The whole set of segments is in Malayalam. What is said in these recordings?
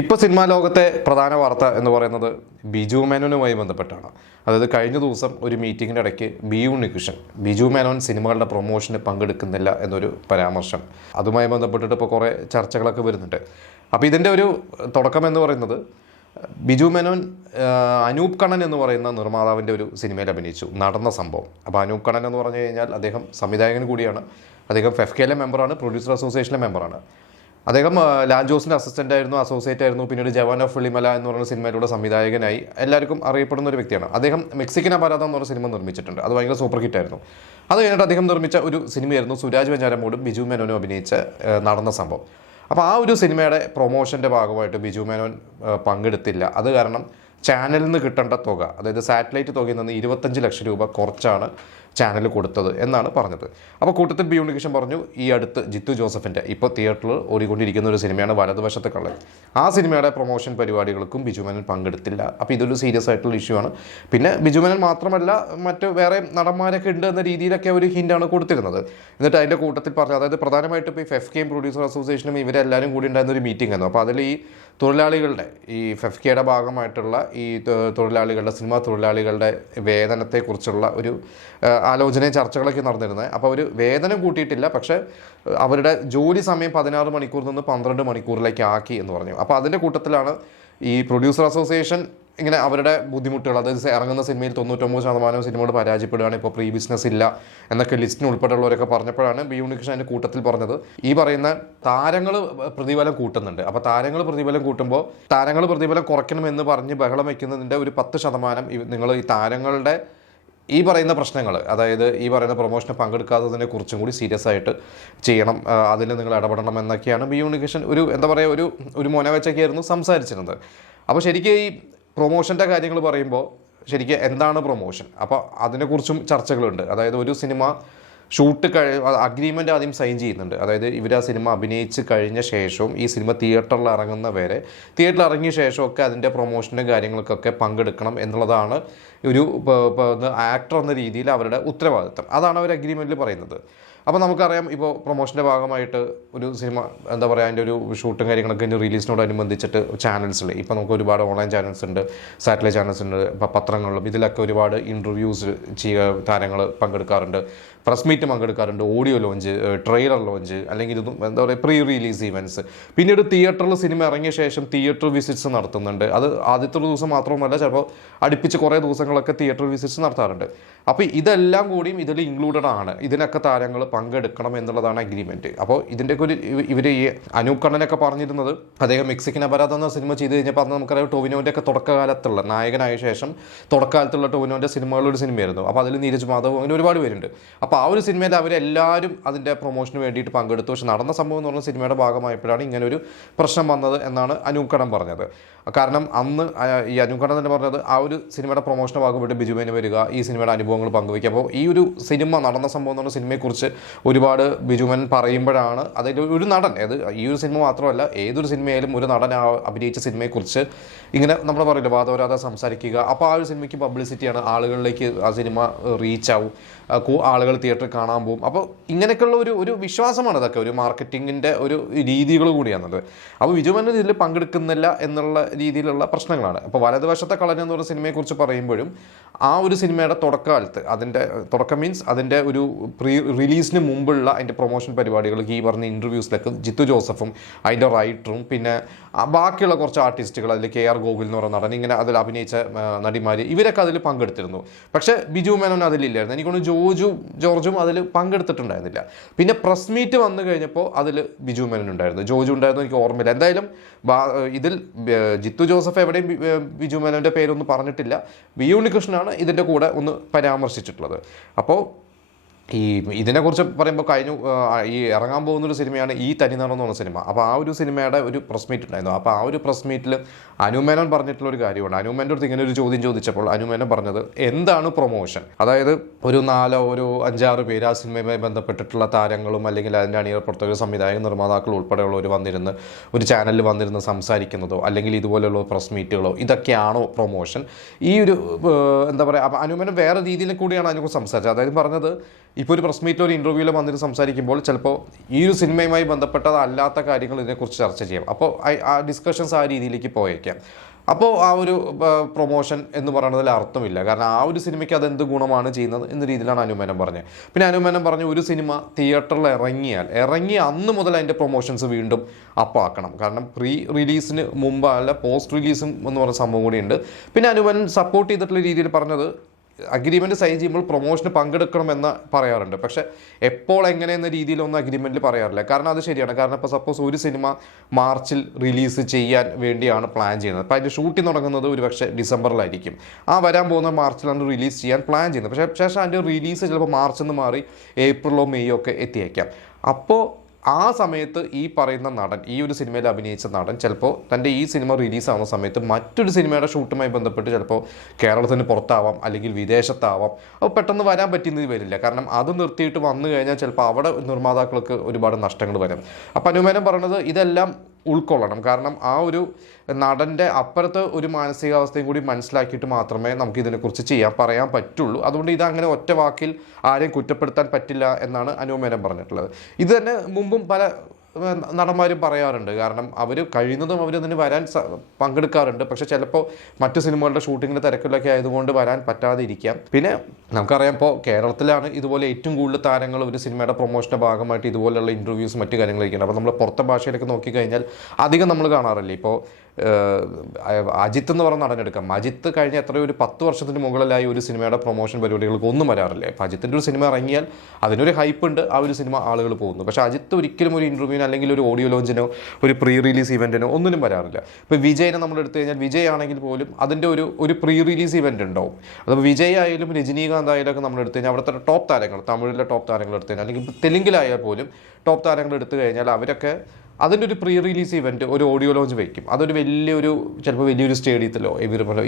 ഇപ്പോൾ സിനിമാ ലോകത്തെ പ്രധാന വാർത്ത എന്ന് പറയുന്നത് ബിജു മേനോനുമായി ബന്ധപ്പെട്ടാണ്. അതായത് കഴിഞ്ഞ ദിവസം ഒരു മീറ്റിങ്ങിൻ്റെ ഇടയ്ക്ക് ബിജു മേനോൻ സിനിമകളുടെ പ്രൊമോഷന് പങ്കെടുക്കുന്നില്ല എന്നൊരു പരാമർശം, അതുമായി ബന്ധപ്പെട്ടിട്ട് ഇപ്പോൾ കുറേ ചർച്ചകളൊക്കെ വരുന്നുണ്ട്. അപ്പോൾ ഇതിൻ്റെ ഒരു തുടക്കം എന്ന് പറയുന്നത് ബിജു മേനോൻ അനൂപ് കണ്ണൻ എന്ന് പറയുന്ന നിർമ്മാതാവിൻ്റെ ഒരു സിനിമയിൽ അഭിനയിച്ചു, നടന്ന സംഭവം. അപ്പോൾ അനൂപ് കണ്ണൻ എന്ന് പറഞ്ഞു കഴിഞ്ഞാൽ അദ്ദേഹം സംവിധായകൻ കൂടിയാണ്, അദ്ദേഹം ഫെഫ്കയിലെ മെമ്പറാണ്, പ്രൊഡ്യൂസർ അസോസിയേഷനിലെ മെമ്പറാണ്. അദ്ദേഹം ലാൽ ജോസിൻ്റെ അസിസ്റ്റൻ്റ് ആയിരുന്നു, അസോസിയേറ്റ് ആയിരുന്നു, പിന്നീട് ജവാൻ ഓഫ് വെള്ളിമല എന്ന് പറയുന്ന സിനിമയിലൂടെ സംവിധായകനായി എല്ലാവർക്കും അറിയപ്പെടുന്ന ഒരു വ്യക്തിയാണ്. അദ്ദേഹം മെക്സിക്കൻ അപരാധ എന്ന് പറഞ്ഞ സിനിമ നിർമ്മിച്ചിട്ടുണ്ട്, അത് ഭയങ്കര സൂപ്പർ ഹിറ്റായിരുന്നു. അത് കഴിഞ്ഞിട്ട് അദ്ദേഹം നിർമ്മിച്ച ഒരു സിനിമയായിരുന്നു സുരാജ് വെഞ്ഞാറമൂടും ബിജു മേനോനും അഭിനയിച്ച നടന്ന സംഭവം. അപ്പോൾ ആ ഒരു സിനിമയുടെ പ്രൊമോഷൻ്റെ ഭാഗമായിട്ട് ബിജു മേനോൻ പങ്കെടുത്തില്ല. അത് കാരണം ചാനലിൽ നിന്ന് കിട്ടേണ്ട തുക, അതായത് സാറ്റലൈറ്റ് തുകയിൽ നിന്ന് 25 ലക്ഷം രൂപ കുറച്ചാണ് ചാനൽ കൊടുത്തത് എന്നാണ് പറഞ്ഞത്. അപ്പോൾ കൂട്ടത്തിൽ ബി ഉണ്ണികൃഷ്ണൻ പറഞ്ഞു, ഈ അടുത്ത് ജിത്തു ജോസഫിൻ്റെ ഇപ്പോൾ തിയേറ്ററിൽ ഓടിക്കൊണ്ടിരിക്കുന്ന ഒരു സിനിമയാണ് വലതുവശത്തെ കള്ളൻ, ആ സിനിമയുടെ പ്രൊമോഷൻ പരിപാടികൾക്കും ബിജു മേനോൻ പങ്കെടുത്തില്ല. അപ്പോൾ ഇതൊരു സീരിയസ് ആയിട്ടുള്ള ഇഷ്യൂ ആണ്. പിന്നെ ബിജു മേനോൻ മാത്രമല്ല, മറ്റ് വേറെ നടന്മാരൊക്കെ ഉണ്ട് എന്ന രീതിയിലൊക്കെ ഒരു ഹിൻ്റാണ് കൊടുത്തിരുന്നത്. എന്നിട്ട് അതിൻ്റെ കൂട്ടത്തിൽ പറഞ്ഞു, അതായത് പ്രധാനമായിട്ടും ഇപ്പോൾ ഈ ഫെഫ്കെയും പ്രൊഡ്യൂസർ അസോസിയേഷനും ഇവരെല്ലാവരും കൂടി ഉണ്ടായിരുന്ന ഒരു മീറ്റിംഗ് ആയിരുന്നു. അപ്പോൾ അതിൽ ഈ തൊഴിലാളികളുടെ, ഈ ഫെഫ്കയുടെ ഭാഗമായിട്ടുള്ള ഈ തൊഴിലാളികളുടെ, സിനിമാ തൊഴിലാളികളുടെ വേതനത്തെക്കുറിച്ചുള്ള ഒരു ആലോചനയും ചർച്ചകളൊക്കെ നടന്നിരുന്നത്. അപ്പോൾ അവർ വേതനം കൂട്ടിയിട്ടില്ല, പക്ഷേ അവരുടെ ജോലി സമയം 16 മണിക്കൂറിൽ നിന്ന് 12 മണിക്കൂറിലേക്ക് ആക്കി എന്ന് പറഞ്ഞു. അപ്പോൾ അതിൻ്റെ കൂട്ടത്തിലാണ് ഈ പ്രൊഡ്യൂസർ അസോസിയേഷൻ ഇങ്ങനെ അവരുടെ ബുദ്ധിമുട്ടുകൾ, അതായത് ഇറങ്ങുന്ന സിനിമയിൽ 99% സിനിമയോട് പരാജയപ്പെടുകയാണ്, ഇപ്പോൾ പ്രീ ബിസിനസ് ഇല്ല എന്നൊക്കെ ലിസ്റ്റിന് ഉൾപ്പെടെയുള്ളവരൊക്കെ പറഞ്ഞപ്പോഴാണ് ബി ഉണ്ണികൃഷ്ണൻ അതിൻ്റെ കൂട്ടത്തിൽ പറഞ്ഞത്, ഈ പറയുന്ന താരങ്ങൾ പ്രതിഫലം കൂട്ടുന്നുണ്ട്. അപ്പോൾ താരങ്ങൾ പ്രതിഫലം കൂട്ടുമ്പോൾ താരങ്ങൾ പ്രതിഫലം കുറയ്ക്കണമെന്ന് പറഞ്ഞ് ബഹളം വയ്ക്കുന്നതിൻ്റെ ഒരു 10% നിങ്ങൾ ഈ താരങ്ങളുടെ ഈ പറയുന്ന പ്രശ്നങ്ങൾ, അതായത് ഈ പറയുന്ന പ്രൊമോഷന് പങ്കെടുക്കാത്തതിനെ കുറിച്ചും കൂടി സീരിയസ് ആയിട്ട് ചെയ്യണം, അതിൽ നിങ്ങൾ ഇടപെടണം എന്നൊക്കെയാണ് ബി ഉണ്ണികൃഷ്ണൻ എന്താ പറയുക, ഒരു മോനവച്ചൊക്കെയായിരുന്നു സംസാരിച്ചിരുന്നത്. അപ്പോൾ ശരിക്കും ഈ പ്രൊമോഷൻ്റെ കാര്യങ്ങൾ പറയുമ്പോൾ ശരിക്കും എന്താണ് പ്രൊമോഷൻ, അപ്പോൾ അതിനെക്കുറിച്ചും ചർച്ചകളുണ്ട്. അതായത് ഒരു സിനിമ ഷൂട്ട് അഗ്രിമെൻ്റ് ആദ്യം സൈൻ ചെയ്യുന്നുണ്ട്, അതായത് ഇവർ ആ സിനിമ അഭിനയിച്ച് കഴിഞ്ഞ ശേഷവും ഈ സിനിമ തിയേറ്ററിൽ ഇറങ്ങുന്ന വരെ, തിയേറ്ററിൽ ഇറങ്ങിയ ശേഷമൊക്കെ അതിൻ്റെ പ്രൊമോഷൻ്റെ കാര്യങ്ങൾക്കൊക്കെ പങ്കെടുക്കണം എന്നുള്ളതാണ് ഒരു ആക്ടർ എന്ന രീതിയിൽ അവരുടെ ഉത്തരവാദിത്തം. അതാണ് അവർ അഗ്രിമെൻറ്റിൽ പറയുന്നത്. അപ്പോൾ നമുക്കറിയാം, ഇപ്പോൾ പ്രൊമോഷൻ്റെ ഭാഗമായിട്ട് ഒരു സിനിമ എന്താ പറയുക, അതിൻ്റെ ഒരു ഷൂട്ടും കാര്യങ്ങളൊക്കെ അതിൻ്റെ റിലീസിനോടനുബന്ധിച്ചിട്ട് ചാനൽസിൽ ഇപ്പോൾ നമുക്ക് ഒരുപാട് ഓൺലൈൻ ചാനൽസ് ഉണ്ട്, സാറ്റലൈറ്റ് ചാനൽസ് ഉണ്ട്, ഇപ്പോൾ പത്രങ്ങളിലും ഇതിലൊക്കെ ഒരുപാട് ഇൻ്റർവ്യൂസ് താരങ്ങൾ പങ്കെടുക്കാറുണ്ട്, പ്രസ് മീറ്റ് പങ്കെടുക്കാറുണ്ട്, ഓഡിയോ ലോഞ്ച്, ട്രെയിലർ ലോഞ്ച്, അല്ലെങ്കിൽ ഇതും എന്താ പറയുക പ്രീ റിലീസ് ഈവൻറ്റ്സ്. പിന്നീട് തിയേറ്ററിൽ സിനിമ ഇറങ്ങിയ ശേഷം തിയേറ്റർ വിസിറ്റ്സ് നടത്തുന്നുണ്ട്. അത് ആദ്യത്തെ ദിവസം മാത്രമല്ല, ചിലപ്പോൾ അടുപ്പിച്ച് കുറേ ദിവസങ്ങളൊക്കെ തിയേറ്റർ വിസിറ്റ്സ് നടത്താറുണ്ട്. അപ്പോൾ ഇതെല്ലാം കൂടിയും ഇതിൽ ഇൻക്ലൂഡഡ് ആണ്, ഇതിനൊക്കെ താരങ്ങൾ പങ്കെടുക്കണം എന്നുള്ളതാണ് അഗ്രിമെൻറ്റ്. അപ്പോൾ ഇതിൻ്റെയൊക്കെ ഇവർ ഈ അനൂപ് കണ്ണനൊക്കെ പറഞ്ഞിരുന്നത്, അദ്ദേഹം മെക്സിക്കൻ അപരാധം എന്ന സിനിമ ചെയ്ത് കഴിഞ്ഞപ്പോൾ അന്ന് നമുക്കറിയാം ടോവിനോൻ്റെ ഒക്കെ തുടക്കകാലത്തുള്ള, നായകനായ ശേഷം തുടക്കകാലത്തുള്ള ടോവിനോൻ്റെ സിനിമകളൊരു സിനിമയായിരുന്നു. അപ്പോൾ അതിൽ നീരജ് മാധവ്, അങ്ങനെ ഒരുപാട് പേരുണ്ട്. അപ്പോൾ ആ ഒരു സിനിമയിൽ അവരെല്ലാവരും അതിൻ്റെ പ്രൊമോഷന് വേണ്ടിയിട്ട് പങ്കെടുത്തു. പക്ഷെ നടന്ന സംഭവം എന്ന് പറഞ്ഞ സിനിമയുടെ ഭാഗമായപ്പോഴാണ് ഇങ്ങനെ ഒരു പ്രശ്നം വന്നത് എന്നാണ് അനൂപ് കണ്ണൻ പറഞ്ഞത്. കാരണം അന്ന് ഈ അനൂപ് കണ്ണൻ തന്നെ പറഞ്ഞത്, ആ ഒരു സിനിമയുടെ പ്രൊമോഷൻ്റെ ഭാഗമായിട്ട് ബിജു മേനോൻ വരിക, ഈ സിനിമയുടെ അനുഭവങ്ങൾ പങ്കുവയ്ക്കുക. അപ്പോൾ ഈ ഒരു സിനിമ നടന്ന സംഭവം എന്ന് പറഞ്ഞ സിനിമയെക്കുറിച്ച് ഒരുപാട് ബിജു മേനോൻ പറയുമ്പോഴാണ്, അതിൽ ഒരു നടൻ, അത് ഈ ഒരു സിനിമ മാത്രമല്ല ഏതൊരു സിനിമയിലും ഒരു നടൻ അഭിനയിച്ച സിനിമയെക്കുറിച്ച് ഇങ്ങനെ നമ്മൾ പറയില്ല, വാദവരാതെ സംസാരിക്കുക. അപ്പോൾ ആ ഒരു സിനിമയ്ക്ക് പബ്ലിസിറ്റിയാണ്, ആളുകളിലേക്ക് ആ സിനിമ റീച്ച് ആവും, ആളുകൾ തിയേറ്ററിൽ കാണാൻ പോകും. അപ്പോൾ ഇങ്ങനെയൊക്കെയുള്ള ഒരു വിശ്വാസമാണ്, അതൊക്കെ ഒരു മാർക്കറ്റിങ്ങിൻ്റെ ഒരു രീതികൾ കൂടിയാണത്. അപ്പോൾ ബിജു മേനോൻ ഇതിൽ പങ്കെടുക്കുന്നില്ല എന്നുള്ള രീതിയിലുള്ള പ്രശ്നങ്ങളാണ്. അപ്പോൾ വലതുവശത്തെ കളൻ എന്ന് പറയുന്ന സിനിമയെക്കുറിച്ച് പറയുമ്പോഴും ആ ഒരു സിനിമയുടെ തുടക്കകാലത്ത്, അതിൻ്റെ തുടക്കം മീൻസ് അതിൻ്റെ ഒരു പ്രീ റിലീസിന് മുമ്പുള്ള അതിൻ്റെ പ്രൊമോഷൻ പരിപാടികൾ, ഈ പറഞ്ഞ ഇൻ്റർവ്യൂസിലൊക്കെ ജിത്തു ജോസഫും അതിൻ്റെ റൈറ്ററും പിന്നെ ബാക്കിയുള്ള കുറച്ച് ആർട്ടിസ്റ്റുകൾ, അതിൽ KR ഗോകുൽ എന്ന് പറയുന്ന നടൻ, ഇങ്ങനെ അതിൽ അഭിനയിച്ച നടിമാർ, ഇവരൊക്കെ അതിൽ പങ്കെടുത്തിരുന്നു. പക്ഷേ ബിജു മേനോൻ അതിലില്ലായിരുന്നു. എനിക്കൊന്ന് ജോർജും അതിൽ പങ്കെടുത്തിട്ടുണ്ടായിരുന്നില്ല. പിന്നെ പ്രസ് മീറ്റ് വന്നു കഴിഞ്ഞപ്പോൾ അതിൽ ബിജു മേനോൻ ഉണ്ടായിരുന്നു, ജോർജ് ഉണ്ടായിരുന്നു, എനിക്ക് ഓർമ്മയില്ല. എന്തായാലും ഇതിൽ ജിത്തു ജോസഫ് എവിടെയും ബിജു മേനോൻ്റെ പേരൊന്നും പറഞ്ഞിട്ടില്ല. ബി ഉണ്ണികൃഷ്ണനാണ് ഇതിൻ്റെ കൂടെ ഒന്ന് പരാമർശിച്ചിട്ടുള്ളത്. അപ്പോൾ ഇതിനെക്കുറിച്ച് പറയുമ്പോൾ ഈ ഇറങ്ങാൻ പോകുന്നൊരു സിനിമയാണ് ഈ തനിനാടൻ എന്ന് പറഞ്ഞ സിനിമ. അപ്പോൾ ആ ഒരു സിനിമയുടെ ഒരു പ്രസ് മീറ്റ് ഉണ്ടായിരുന്നു. അപ്പോൾ ആ ഒരു പ്രസ് മീറ്റിൽ അനൂപ് മേനോൻ പറഞ്ഞിട്ടുള്ള ഒരു കാര്യമാണ്. അനൂപ് മേനോൻ്റെ അടുത്ത് ഇങ്ങനെ ഒരു ചോദ്യം ചോദിച്ചപ്പോൾ അനൂപ് മേനോൻ പറഞ്ഞത്, എന്താണ് പ്രൊമോഷൻ, അതായത് ഒരു 5-6 പേര് ആ സിനിമയുമായി ബന്ധപ്പെട്ടിട്ടുള്ള താരങ്ങളും അല്ലെങ്കിൽ അതിൻ്റെ അണിയർ പ്രവർത്തകർ, സംവിധായക, നിർമ്മാതാക്കൾ ഉൾപ്പെടെയുള്ളവർ വന്നിരുന്ന് ഒരു ചാനലിൽ വന്നിരുന്ന് സംസാരിക്കുന്നതോ അല്ലെങ്കിൽ ഇതുപോലെയുള്ള പ്രസ് മീറ്റുകളോ, ഇതൊക്കെയാണോ പ്രൊമോഷൻ? ഈ ഒരു എന്താ പറയുക, അപ്പോൾ അനൂപ് മേനോൻ വേറെ രീതിയിൽ കൂടിയാണ് അതിനെക്കുറിച്ച് സംസാരിച്ചത്. അതായത് പറഞ്ഞത്, ഇപ്പോൾ ഒരു പ്രസ് മീറ്റിൽ ഒരു ഇൻ്റർവ്യൂവിൽ വന്നിട്ട് സംസാരിക്കുമ്പോൾ ചിലപ്പോൾ ഈ ഒരു സിനിമയുമായി ബന്ധപ്പെട്ടതല്ലാത്ത കാര്യങ്ങൾ ഇതിനെക്കുറിച്ച് ചർച്ച ചെയ്യാം. അപ്പോൾ ആ ഡിസ്കഷൻസ് ആ രീതിയിലേക്ക് പോയേക്കാം. അപ്പോൾ ആ ഒരു പ്രൊമോഷൻ എന്ന് പറയുന്നതിൽ അർത്ഥമില്ല. കാരണം ആ ഒരു സിനിമയ്ക്ക് അതെന്ത് ഗുണമാണ് ചെയ്യുന്നത് എന്ന രീതിയിലാണ് അനുമേനം പറഞ്ഞത്. പിന്നെ അനുമേനം പറഞ്ഞ ഒരു സിനിമ തിയേറ്ററിൽ ഇറങ്ങി അന്ന് മുതൽ അതിൻ്റെ പ്രൊമോഷൻസ് വീണ്ടും അപ്പാക്കണം. കാരണം പ്രീ റിലീസിന് മുമ്പ് അല്ല പോസ്റ്റ് റിലീസും എന്ന് പറയുന്ന സംഭവം കൂടിയുണ്ട്. പിന്നെ അനുമേനൻ സപ്പോർട്ട് ചെയ്തിട്ടുള്ള രീതിയിൽ പറഞ്ഞത് അഗ്രിമെൻറ്റ് സൈൻ ചെയ്യുമ്പോൾ പ്രൊമോഷന് പങ്കെടുക്കണമെന്ന് പറയാറുണ്ട്. പക്ഷേ എപ്പോൾ എങ്ങനെയെന്ന രീതിയിലൊന്നും അഗ്രിമെൻറ്റിൽ പറയാറില്ല. കാരണം അത് ശരിയാണ്. കാരണം ഇപ്പോൾ സപ്പോസ് ഒരു സിനിമ മാർച്ചിൽ റിലീസ് ചെയ്യാൻ വേണ്ടിയാണ് പ്ലാൻ ചെയ്യുന്നത്. അപ്പോൾ അതിൻ്റെ ഷൂട്ടിംഗ് തുടങ്ങുന്നത് ഒരു പക്ഷേ ഡിസംബറിലായിരിക്കും. ആ വരാൻ പോകുന്ന മാർച്ചിലാണ് റിലീസ് ചെയ്യാൻ പ്ലാൻ ചെയ്യുന്നത്. പക്ഷേ ശേഷം അതിൻ്റെ റിലീസ് ചിലപ്പോൾ മാർച്ചിൽ നിന്ന് മാറി ഏപ്രിലോ മെയ്യോ ഒക്കെ എത്തിയേക്കാം. അപ്പോൾ ആ സമയത്ത് ഈ പറയുന്ന നടൻ, ഈ ഒരു സിനിമയിൽ അഭിനയിച്ച നടൻ ചിലപ്പോൾ തൻ്റെ ഈ സിനിമ റിലീസാവുന്ന സമയത്ത് മറ്റൊരു സിനിമയുടെ ഷൂട്ടുമായി ബന്ധപ്പെട്ട് ചിലപ്പോൾ കേരളത്തിന് പുറത്താവാം അല്ലെങ്കിൽ വിദേശത്താവാം. അപ്പോൾ പെട്ടെന്ന് വരാൻ പറ്റുന്നത് വരില്ല. കാരണം അത് നിർത്തിയിട്ട് വന്നു കഴിഞ്ഞാൽ ചിലപ്പോൾ അവിടെ നിർമ്മാതാക്കൾക്ക് ഒരുപാട് നഷ്ടങ്ങൾ വരും. അപ്പോൾ അനുമേനം പറഞ്ഞത് ഇതെല്ലാം ഉൾക്കൊള്ളണം. കാരണം ആ ഒരു നടൻ്റെ അപ്പുറത്തെ ഒരു മാനസികാവസ്ഥയും കൂടി മനസ്സിലാക്കിയിട്ട് മാത്രമേ നമുക്ക് ഇതിനെക്കുറിച്ച് പറയാൻ പറ്റുള്ളൂ. അതുകൊണ്ട് ഇതങ്ങനെ ഒറ്റ വാക്കിൽ ആരെയും കുറ്റപ്പെടുത്താൻ പറ്റില്ല എന്നാണ് അനുമേനം പറഞ്ഞിട്ടുള്ളത്. ഇത് തന്നെ മുമ്പും പല നടന്മാരും പറയാറുണ്ട്. കാരണം അവർ കഴിയുന്നതും അവരതിന് വരാൻ പങ്കെടുക്കാറുണ്ട്. പക്ഷേ ചിലപ്പോൾ മറ്റു സിനിമകളുടെ ഷൂട്ടിങ്ങിൻ്റെ തിരക്കിലൊക്കെ ആയതുകൊണ്ട് വരാൻ പറ്റാതെ ഇരിക്കാം. പിന്നെ നമുക്കറിയാം, ഇപ്പോൾ കേരളത്തിലാണ് ഇതുപോലെ ഏറ്റവും കൂടുതൽ താരങ്ങൾ ഒരു സിനിമയുടെ പ്രൊമോഷൻ്റെ ഭാഗമായിട്ട് ഇതുപോലെയുള്ള ഇൻ്റർവ്യൂസ് മറ്റു കാര്യങ്ങളൊക്കെയാണ്. അപ്പോൾ നമ്മൾ പുറത്തെ ഭാഷയിലൊക്കെ നോക്കിക്കഴിഞ്ഞാൽ അധികം നമ്മൾ കാണാറില്ല. ഇപ്പോൾ അജിത്ത് എന്ന് പറഞ്ഞ നടനെടുക്കാം. അജിത്ത് കഴിഞ്ഞ എത്രയോ ഒരു 10 വർഷത്തിന് മുകളിലായി ഒരു സിനിമയുടെ പ്രൊമോഷൻ പരിപാടികൾക്ക് ഒന്നും വരാറില്ല. അപ്പോൾ അജിത്തിൻ്റെ ഒരു സിനിമ ഇറങ്ങിയാൽ അതിനൊരു ഹൈപ്പ് ഉണ്ട്, ആ ഒരു സിനിമ ആളുകൾ പോകുന്നു. പക്ഷേ അജിത്ത് ഒരിക്കലും ഒരു ഇൻ്റർവ്യൂവിനോ അല്ലെങ്കിൽ ഒരു ഓഡിയോ ലോഞ്ചിനോ ഒരു പ്രീ റിലീസ് ഇവൻറ്റിനോ ഒന്നിനും വരാറില്ല. ഇപ്പോൾ വിജയനെ നമ്മൾ എടുത്തു കഴിഞ്ഞാൽ വിജയ് ആണെങ്കിൽ പോലും അതിൻ്റെ ഒരു പ്രീ റിലീസ് ഇവൻറ്റ് ഉണ്ടാവും. അതപ്പോൾ വിജയ് ആയാലും രജനീകാന്ത് ആയാലും ഒക്കെ നമ്മൾ എടുത്തു കഴിഞ്ഞാൽ അവിടുത്തെ ടോപ്പ് താരങ്ങൾ, തമിഴിലെ ടോപ്പ് താരങ്ങൾ എടുത്തു കഴിഞ്ഞാൽ അല്ലെങ്കിൽ തെലുങ്കിലായാൽ പോലും ടോപ്പ് താരങ്ങൾ എടുത്തു കഴിഞ്ഞാൽ അവരൊക്കെ അതിൻ്റെ ഒരു പ്രീ റിലീസ് ഇവൻറ്റ്, ഒരു ഓഡിയോ ലോഞ്ച് വയ്ക്കും. അതൊരു ചിലപ്പോൾ വലിയൊരു സ്റ്റേഡിയത്തിലോ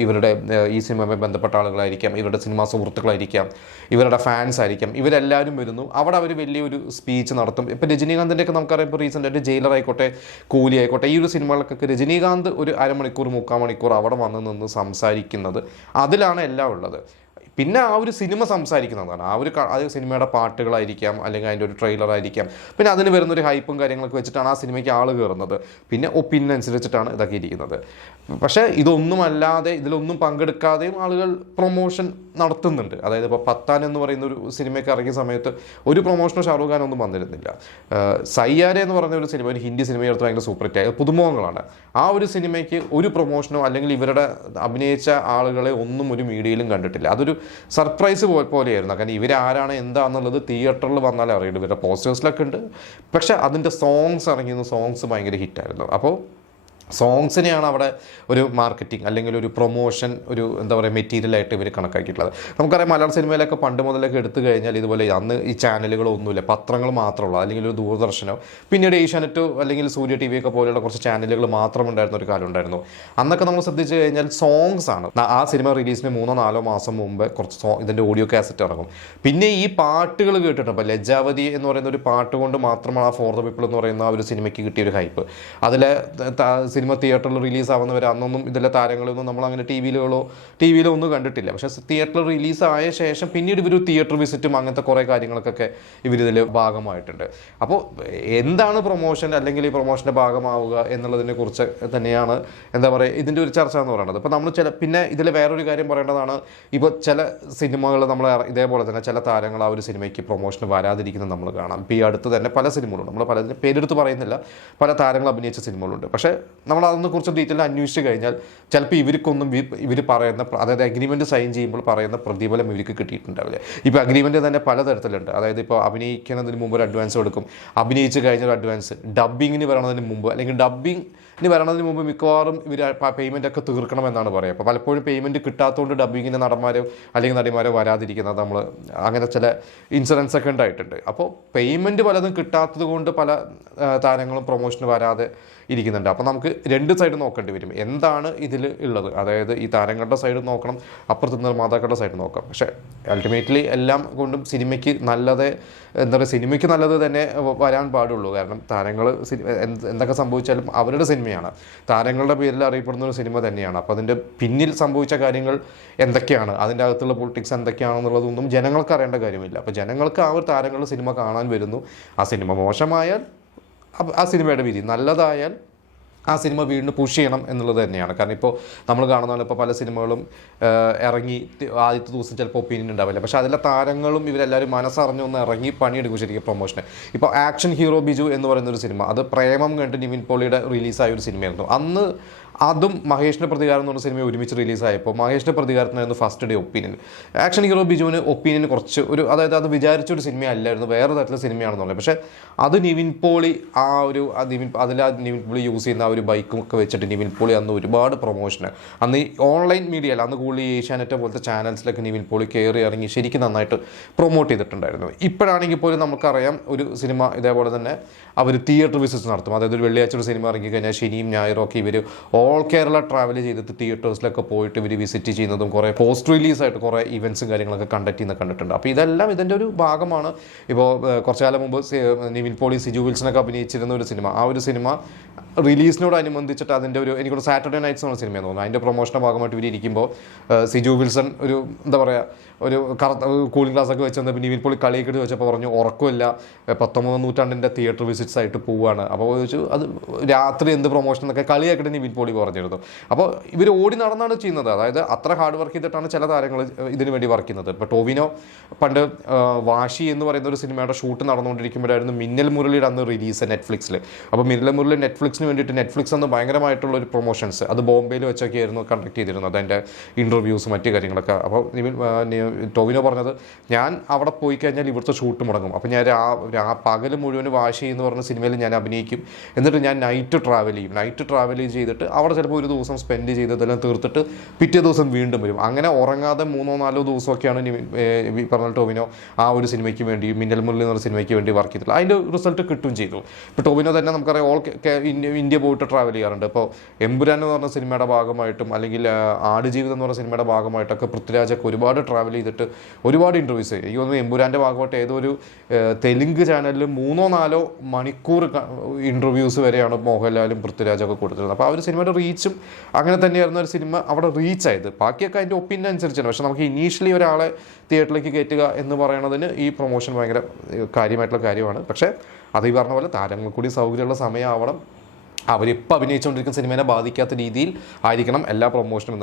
ഇവരുടെ ഈ സിനിമയുമായി ബന്ധപ്പെട്ട ആളുകളായിരിക്കാം, ഇവരുടെ സിനിമാ സുഹൃത്തുക്കളായിരിക്കാം, ഇവരുടെ ഫാൻസ് ആയിരിക്കാം, ഇവരെല്ലാവരും വരുന്നു. അവിടെ അവർ വലിയൊരു സ്പീച്ച് നടത്തും. ഇപ്പോൾ രജനീകാന്തിൻ്റെയൊക്കെ നമുക്കറിയാം, ഇപ്പോൾ റീസെൻ്റായിട്ട് ജയിലർ ആയിക്കോട്ടെ, കൂലി ആയിക്കോട്ടെ, ഈ ഒരു സിനിമകൾക്കൊക്കെ രജനീകാന്ത് ഒരു 1/2 മണിക്കൂർ 3/4 മണിക്കൂർ അവിടെ നിന്ന് സംസാരിക്കുന്നത്, അതിലാണ് എല്ലാം ഉള്ളത്. പിന്നെ ആ ഒരു സിനിമ സംസാരിക്കുന്നതാണ്. ആ സിനിമയുടെ പാട്ടുകളായിരിക്കാം, അല്ലെങ്കിൽ അതിൻ്റെ ഒരു ട്രെയിലർ ആയിരിക്കാം. പിന്നെ അതിന് വരുന്നൊരു ഹൈപ്പും കാര്യങ്ങളൊക്കെ വെച്ചിട്ടാണ് ആ സിനിമയ്ക്ക് ആൾ കയറുന്നത്. പിന്നെ ഒപ്പീനിയൻ അനുസരിച്ചിട്ടാണ് ഇതൊക്കെ ഇരിക്കുന്നത്. പക്ഷേ ഇതിലൊന്നും പങ്കെടുക്കാതെയും ആളുകൾ പ്രൊമോഷൻ നടത്തുന്നുണ്ട്. അതായത് ഇപ്പോൾ പത്താൻ എന്ന് പറയുന്ന ഒരു സിനിമയ്ക്ക് ഇറങ്ങിയ സമയത്ത് ഒരു പ്രൊമോഷനോ ഷാറൂഖ് ഖാൻ ഒന്നും വന്നിരുന്നില്ല. സയ്യാരെ എന്ന് പറയുന്ന ഒരു സിനിമ, ഒരു ഹിന്ദി സിനിമ എടുത്ത് ഭയങ്കര സൂപ്പർ ഹിറ്റ് ആയ പുതുമുഖങ്ങളാണ്. ആ ഒരു സിനിമയ്ക്ക് ഒരു പ്രൊമോഷനോ അല്ലെങ്കിൽ ഇവരുടെ അഭിനയിച്ച ആളുകളെ ഒന്നും ഒരു മീഡിയയിലും കണ്ടിട്ടില്ല. അതൊരു സർപ്രൈസ് പോലെയായിരുന്നു. കാരണം ഇവരാരാണ് എന്താണെന്നുള്ളത് തിയേറ്ററിൽ വന്നാലേ അറിയുള്ളൂ. ഇവരുടെ പോസ്റ്റേഴ്സിലൊക്കെ ഉണ്ട്. പക്ഷേ അതിൻ്റെ സോങ്സ് ഇറങ്ങിയിരുന്ന സോങ്സ് ഭയങ്കര ഹിറ്റായിരുന്നു. അപ്പോൾ സോങ്സിനെയാണ് അവിടെ ഒരു മാർക്കറ്റിംഗ് അല്ലെങ്കിൽ ഒരു പ്രൊമോഷൻ, മെറ്റീരിയലായിട്ട് ഇവർ കണക്കാക്കിയിട്ടുള്ളത്. നമുക്കറിയാം, മലയാള സിനിമയിലൊക്കെ പണ്ട് മുതലൊക്കെ എടുത്തു കഴിഞ്ഞാൽ ഇതുപോലെ അന്ന് ഈ ചാനലുകളൊന്നുമില്ല, പത്രങ്ങൾ മാത്രമുള്ള, അല്ലെങ്കിൽ ഒരു ദൂരദർശനോ പിന്നീട് ഏഷ്യാനെറ്റോ അല്ലെങ്കിൽ സൂര്യ TV ഒക്കെ പോലെയുള്ള കുറച്ച് ചാനലുകൾ മാത്രം ഉണ്ടായിരുന്ന ഒരു കാലം ഉണ്ടായിരുന്നു. അന്നൊക്കെ നമ്മൾ ശ്രദ്ധിച്ചു കഴിഞ്ഞാൽ സോങ്സ് ആണ്. ആ സിനിമ റിലീസിന് 3-4 മാസം മുമ്പ് കുറച്ച് ഇതിൻ്റെ ഓഡിയോ കാസറ്റ് ഇറങ്ങും. പിന്നെ ഈ പാട്ടുകൾ കേട്ടിട്ടുണ്ട്. ഇപ്പോൾ ലജ്ജാവതി എന്ന് പറയുന്ന ഒരു പാട്ട് കൊണ്ട് മാത്രമാണ് ആ ഫോർ ദ പീപ്പിൾ എന്ന് പറയുന്ന ആ ഒരു സിനിമയ്ക്ക് കിട്ടിയൊരു ഹൈപ്പ്. അതിലെ സിനിമ തിയേറ്ററിൽ റിലീസാവുന്നവർ അന്നൊന്നും ഇതിലെ താരങ്ങളൊന്നും നമ്മളങ്ങനെ ടി വിയിലോ ഒന്നും കണ്ടിട്ടില്ല. പക്ഷേ തിയേറ്ററിൽ റിലീസായ ശേഷം പിന്നീട് ഇവർ തിയേറ്റർ വിസിറ്റും അങ്ങനത്തെ കുറേ കാര്യങ്ങൾക്കൊക്കെ ഇവരിതിൽ ഭാഗമായിട്ടുണ്ട്. അപ്പോൾ എന്താണ് പ്രൊമോഷൻ അല്ലെങ്കിൽ ഈ പ്രൊമോഷൻ്റെ ഭാഗമാവുക എന്നുള്ളതിനെ കുറിച്ച് തന്നെയാണ് ഇതിൻ്റെ ഒരു ചർച്ച എന്ന് പറയുന്നത്. ഇപ്പോൾ നമ്മൾ പിന്നെ ഇതിൽ വേറൊരു കാര്യം പറയേണ്ടതാണ്. ഇപ്പോൾ ചില സിനിമകൾ നമ്മൾ ഇതേപോലെ തന്നെ ചില താരങ്ങൾ ആ ഒരു സിനിമയ്ക്ക് പ്രൊമോഷന് വരാതിരിക്കുന്നത് നമ്മൾ കാണാം. ഇപ്പോൾ ഈ അടുത്ത് തന്നെ പല സിനിമകളുണ്ട്, നമ്മൾ പല പേരെടുത്ത് പറയുന്നില്ല, പല താരങ്ങൾ അഭിനയിച്ച സിനിമകളുണ്ട്. പക്ഷേ നമ്മൾ അതൊന്ന് കുറച്ച് ഡീറ്റെയിൽ അന്വേഷിച്ച് കഴിഞ്ഞാൽ ചിലപ്പോൾ ഇവർ പറയുന്ന, അതായത് അഗ്രിമെൻറ്റ് സൈൻ ചെയ്യുമ്പോൾ പറയുന്ന പ്രതിഫലം ഇവർക്ക് കിട്ടിയിട്ടുണ്ടാവില്ല. ഇപ്പോൾ അഗ്രിമെൻറ്റ് തന്നെ പലതരത്തിലുണ്ട്. അതായത് ഇപ്പോൾ അഭിനയിക്കുന്നതിന് മുമ്പ് ഒരു അഡ്വാൻസ് കൊടുക്കും, അഭിനയിച്ച് കഴിഞ്ഞൊരു അഡ്വാൻസ്, ഡബ്ബിങ്ങിന് വരണതിന് മുമ്പ് അല്ലെങ്കിൽ ഡബ്ബിങ്ങിന് വരണതിന് മുമ്പ് മിക്കവാറും ഇവർ പേയ്മെൻ്റ് ഒക്കെ തീർക്കണമെന്നാണ് പറയുക. അപ്പോൾ പലപ്പോഴും പേയ്മെൻറ്റ് കിട്ടാത്തതുകൊണ്ട് ഡബ്ബിങ്ങിന് നടന്മാരോ അല്ലെങ്കിൽ നടിമാരോ വരാതിരിക്കുന്നത് നമ്മൾ അങ്ങനെ ചില ഇൻസിഡൻസ് ഒക്കെ ഉണ്ടായിട്ടുണ്ട്. അപ്പോൾ പേയ്മെൻറ്റ് പലതും കിട്ടാത്തത് കൊണ്ട് പല താരങ്ങളും പ്രൊമോഷന് വരാതെ ഇരിക്കുന്നുണ്ട്. അപ്പോൾ നമുക്ക് രണ്ട് സൈഡ് നോക്കേണ്ടി വരും. എന്താണ് ഇതിൽ ഉള്ളത്? അതായത് ഈ താരങ്ങളുടെ സൈഡ് നോക്കണം, അപ്പുറത്ത് നിർമ്മാതാക്കളുടെ സൈഡ് നോക്കാം. പക്ഷേ അൾട്ടിമേറ്റ്ലി എല്ലാം കൊണ്ടും സിനിമയ്ക്ക് നല്ലത് തന്നെ വരാൻ പാടുള്ളൂ. കാരണം താരങ്ങൾ എന്തൊക്കെ സംഭവിച്ചാലും അവരുടെ സിനിമ സിനിമയാണ്, താരങ്ങളുടെ പേരിൽ അറിയപ്പെടുന്ന ഒരു സിനിമ തന്നെയാണ്. അപ്പോൾ അതിൻ്റെ പിന്നിൽ സംഭവിച്ച കാര്യങ്ങൾ എന്തൊക്കെയാണ്, അതിൻ്റെ അകത്തുള്ള പൊളിറ്റിക്സ് എന്തൊക്കെയാണെന്നുള്ളതൊന്നും ജനങ്ങൾക്ക് അറിയേണ്ട കാര്യമില്ല. അപ്പോൾ ജനങ്ങൾക്ക് ആ ഒരു താരങ്ങളുടെ സിനിമ കാണാൻ വരുന്നു. ആ സിനിമ മോശമായാൽ ആ സിനിമയുടെ വിധി, നല്ലതായാൽ ആ സിനിമ വീണ്ടും പുഷ് ചെയ്യണം എന്നുള്ളത് തന്നെയാണ്. കാരണം ഇപ്പോൾ നമ്മൾ കാണുന്നതാണ്, ഇപ്പോൾ പല സിനിമകളും ഇറങ്ങി ആദ്യത്തെ ദിവസം ചിലപ്പോൾ ഒപ്പീനിയൻ ഉണ്ടാവില്ല, പക്ഷേ അതിലെ താരങ്ങളും ഇവരെല്ലാവരും മനസ്സറിഞ്ഞൊന്ന് ഇറങ്ങി പണിയെടുക്കും ശരിക്കും പ്രൊമോഷന്. ഇപ്പോൾ ആക്ഷൻ ഹീറോ ബിജു എന്ന് പറയുന്നൊരു സിനിമ, അത് പ്രേമം കണ്ട് നിവിൻ പോളിയുടെ റിലീസായ ഒരു സിനിമയായിരുന്നു. അന്ന് അതും മഹേഷിൻ്റെ പ്രതികാരം എന്ന് പറഞ്ഞ സിനിമ ഒരുമിച്ച് റിലീസായപ്പോൾ മഹേഷിൻ്റെ പ്രതികാരത്തിനായിരുന്നു first day opinion. Action hero ബിജുവിന് ഒപ്പീനിയൻ കുറച്ച് അതായത് അത് വിചാരിച്ചൊരു സിനിമയല്ലായിരുന്നു, വേറെ തരത്തിലുള്ള സിനിമയാണെന്നുള്ളത്. പക്ഷേ അത് നിവിൻ പോളി നിവിൻ പോളി യൂസ് ചെയ്യുന്ന ആ ഒരു ബൈക്കും ഒക്കെ വെച്ചിട്ട് നിവിൻ പോളി അന്ന് ഒരുപാട് പ്രൊമോഷന്, അന്ന് ഈ ഓൺലൈൻ മീഡിയയിൽ അന്ന് കൂടുതൽ ഏഷ്യാനെറ്റ് പോലത്തെ ചാനൽസിലൊക്കെ നിവിൻ പോളി കയറി ഇറങ്ങി ശരിക്കും നന്നായിട്ട് പ്രൊമോട്ട് ചെയ്തിട്ടുണ്ടായിരുന്നു. ഇപ്പോഴാണെങ്കിൽ പോലും നമുക്കറിയാം, ഒരു സിനിമ ഇതേപോലെ തന്നെ അവർ തിയേറ്റർ വിസിറ്റ്സ് നടത്തും. അതായത് ഒരു വെള്ളിയാഴ്ച ഒരു സിനിമ ഇറങ്ങിക്കഴിഞ്ഞാൽ ശനിയും ഞായറും ഒക്കെ ഇവർ ഓൾ കേരള ട്രാവൽ ചെയ്തിട്ട് തിയേറ്റേഴ്സിലൊക്കെ പോയിട്ട് ഇവർ വിസിറ്റ് ചെയ്യുന്നതും കുറേ പോസ്റ്റ് റിലീസായിട്ട് കുറേ ഇവൻറ്റ്സും കാര്യങ്ങളൊക്കെ കണ്ടക്ട് ചെയ്യുന്ന കണ്ടിട്ടുണ്ട്. അപ്പോൾ ഇതെല്ലാം ഇതിൻ്റെ ഒരു ഭാഗമാണ്. ഇപ്പോൾ കുറച്ചു കാലം മുമ്പ് നിവിൻ പോളി സിജു വിൽസനൊക്കെ അഭിനയിച്ചിരുന്ന ഒരു സിനിമ, ആ ഒരു സിനിമ റിലീസിനോടനുബന്ധിച്ചിട്ട് അതിൻ്റെ ഒരു എനിക്കൊരു സാറ്റർഡേ നൈറ്റ്സ് എന്ന സിനിമയെന്ന് തോന്നുന്നു, അതിൻ്റെ പ്രൊമോഷൻ്റെ ഭാഗമായിട്ട് ഇവർ ഇരിക്കുമ്പോൾ സിജു വിൽസൺ ഒരു എന്താ പറയുക ഒരു കൂളിംഗ് ഗ്ലാസ്സൊക്കെ വെച്ച് വന്നപ്പോൾ നിവിൻ പോളി കളിയൊക്കെ വെച്ചപ്പോൾ പറഞ്ഞു ഉറക്കമില്ല, 19ാം നൂറ്റാണ്ടിൻ്റെ തിയേറ്റർ വിസിറ്റ്സ് ആയിട്ട് പോവുകയാണ്. അപ്പോൾ ചോദിച്ചു അത് രാത്രി എന്ത് പ്രൊമോഷൻ എന്നൊക്കെ കളിയാക്കിയിട്ട് നിവിൻ പോളി പറഞ്ഞിരുന്നു. അപ്പോൾ ഇവർ ഓടി നടന്നാണ് ചെയ്യുന്നത്, അതായത് അത്ര ഹാർഡ് വർക്ക് ചെയ്തിട്ടാണ് ചില താരങ്ങൾ ഇതിനു വേണ്ടി വർക്ക് ചെയ്യുന്നത്. ഇപ്പോൾ ടോവിനോ പണ്ട് വാശി എന്ന് പറയുന്ന ഒരു സിനിമയുടെ ഷൂട്ട് നടന്നുകൊണ്ടിരിക്കുമ്പോഴായിരുന്നു മിന്നൽ മുരളിയുടെ അന്ന് റിലീസ് നെറ്റ്ഫ്ലിക്സിൽ. അപ്പോൾ മിന്നൽ മുരളി നെറ്റ്ഫ്ലിക്സിന് വേണ്ടിയിട്ട് നെറ്റ്ഫ്ലിക്സ് അന്ന് ഭയങ്കരമായിട്ടുള്ള ഒരു പ്രൊമോഷൻസ് അത് ബോംബെയിൽ വെച്ചൊക്കെ ആയിരുന്നു കണ്ടക്ട് ചെയ്തിരുന്നത്, അതിൻ്റെ ഇൻ്റർവ്യൂസ് മറ്റു കാര്യങ്ങളൊക്കെ. അപ്പോൾ ടോവിനോ പറഞ്ഞത്, ഞാൻ അവിടെ പോയി കഴിഞ്ഞാൽ ഇവിടുത്തെ ഷൂട്ട് മുടങ്ങും, അപ്പോൾ ഞാൻ പകൽ മുഴുവൻ വാശി എന്ന് പറഞ്ഞ സിനിമയിൽ ഞാൻ അഭിനയിക്കും, എന്നിട്ട് ഞാൻ നൈറ്റ് ട്രാവൽ ചെയ്തിട്ട് അവിടെ ചിലപ്പോൾ ഒരു ദിവസം സ്പെൻഡ് ചെയ്തതെല്ലാം തീർത്തിട്ട് പിറ്റേ ദിവസം വീണ്ടും വരും. അങ്ങനെ ഉറങ്ങാതെ 3-4 ദിവസമൊക്കെയാണ് പറഞ്ഞ ടോവിനോ ആ ഒരു സിനിമയ്ക്ക് വേണ്ടി, മിന്നൽ മുരളി എന്ന് പറഞ്ഞ സിനിമയ്ക്ക് വേണ്ടി വർക്ക് ചെയ്തിട്ടുള്ളത്. അതിൻ്റെ റിസൾട്ട് കിട്ടുകയും ചെയ്തു. ഇപ്പോൾ ടോവിനോ തന്നെ നമുക്കറിയാം ഇന്ത്യ പോയിട്ട് ട്രാവൽ ചെയ്യാറുണ്ട്. ഇപ്പോൾ എമ്പുരാൻ എന്ന് പറഞ്ഞ സിനിമയുടെ ഭാഗമായിട്ടും അല്ലെങ്കിൽ ആടുജീവിതം എന്ന് പറഞ്ഞ സിനിമയുടെ ഭാഗമായിട്ടൊക്കെ പൃഥ്വിരാജൊക്കെ ഒരുപാട് ട്രാവൽ ചെയ്തിട്ട് ഒരുപാട് ഇൻ്റർവ്യൂസ്, എനിക്ക് തോന്നുന്നു എമ്പുരാൻ്റെ ഭാഗമായിട്ട് ഏതൊരു തെലുങ്ക് ചാനലിൽ 3-4 മണിക്കൂർ ഇൻ്റർവ്യൂസ് വരെയാണ് മോഹൻലാലും പൃഥ്വിരാജൊക്കെ കൊടുത്തിരുന്നത്. അപ്പോൾ ആ ഒരു സിനിമയുടെ റീച്ചും അങ്ങനെ തന്നെയായിരുന്നു ഒരു സിനിമ അവിടെ റീച്ചായത്. ബാക്കിയൊക്കെ അതിൻ്റെ ഒപ്പീനിയൻ അനുസരിച്ചാണ്. പക്ഷേ നമുക്ക് ഇനീഷ്യലി ഒരാളെ തിയേറ്ററിലേക്ക് കയറ്റുക എന്ന് പറയുന്നതിന് ഈ പ്രൊമോഷൻ ഭയങ്കര കാര്യമായിട്ടുള്ള കാര്യമാണ്. പക്ഷേ അത് ഈ പറഞ്ഞ പോലെ താരങ്ങൾ കൂടി സൗകര്യമുള്ള സമയമാവണം, അവരിപ്പോൾ അഭിനയിച്ചുകൊണ്ടിരിക്കുന്ന സിനിമയെ ബാധിക്കാത്ത രീതിയിൽ ആയിരിക്കണം എല്ലാ പ്രൊമോഷനും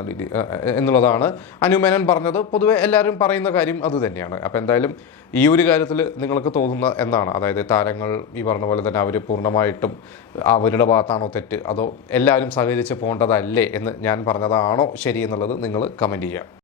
എന്നുള്ളതാണ് അനു മേനോൻ പറഞ്ഞത്. പൊതുവെ എല്ലാവരും പറയുന്ന കാര്യം അത് തന്നെയാണ്. അപ്പോൾ എന്തായാലും ഈ ഒരു കാര്യത്തിൽ നിങ്ങൾക്ക് തോന്നുന്ന എന്താണ്, അതായത് താരങ്ങൾ ഈ പറഞ്ഞ പോലെ തന്നെ അവർ പൂർണ്ണമായിട്ടും അവരുടെ ഭാഗത്താണോ തെറ്റ്, അതോ എല്ലാവരും സഹകരിച്ച് പോകേണ്ടതല്ലേ എന്ന് ഞാൻ പറഞ്ഞതാണോ ശരി എന്നുള്ളത് നിങ്ങൾ കമൻറ്റ് ചെയ്യുക.